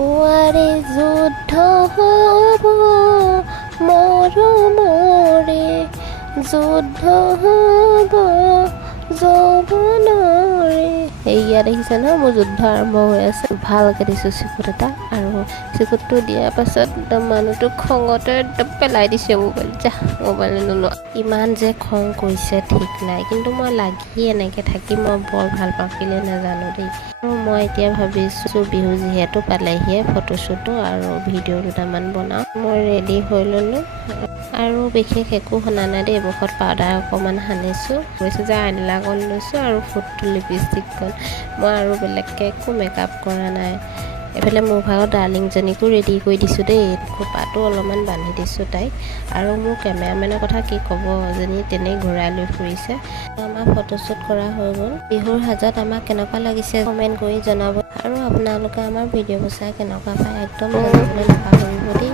Warren যুদ্ধ হ'ব মৰমৰে যুদ্ধ হ'ব যৌৱনৰে। এয়া দেখিছে ন মোৰ যুদ্ধ আৰম্ভ হৈ আছে। ভালকৈ দিছোঁ চিকুট এটা, আৰু চিকুটটো দিয়াৰ পাছত একদম মানুহটো খঙতে একদম পেলাই দিছে মোবাইল। যা মোবাইল নোলোৱা। ইমান যে খং কৰিছে ঠিক নাই, কিন্তু মই লাগি এনেকৈ থাকি মই বৰ ভাল পাওঁ, কেলৈ নাজানো দেই। আৰু মই এতিয়া ভাবিছোঁ বিহু যিহেতু পালেহিয়ে, ফটোশ্বুটো আৰু ভিডিঅ' দুটামান বনাওঁ। মই ৰেডি হৈ ল'লোঁ, আৰু বিশেষ একো শুনা নাই দেই। মুখত পাউডাৰ অকণমান সানিছোঁ, কৈছোঁ যে আইনালাকণ লৈছোঁ আৰু ফুটটো লিপষ্টিকখন। মই আৰু বেলেগকৈ একো মেকআপ কৰা নাই। এইফালে মোৰ ভাগৰ ডাৰ্লিংজনীকো ৰেডি কৰি দিছোঁ দেই, খোপাটো অলপমান বান্ধি দিছোঁ তাইক। আৰু মোৰ কেমেৰামেনৰ কথা কি ক'ব, যেনি তেনেই ঘূৰাই লৈ ফুৰিছে। আমাৰ ফটোশ্বুট কৰা হৈ গ'ল। বিহুৰ সাজত আমাক কেনেকুৱা লাগিছে কমেণ্ট কৰি জনাব, আৰু আপোনালোকে আমাৰ ভিডিঅ'বোৰ চাই কেনেকুৱা পায় একদম জানিবলৈ নাপাহৰিব দেই।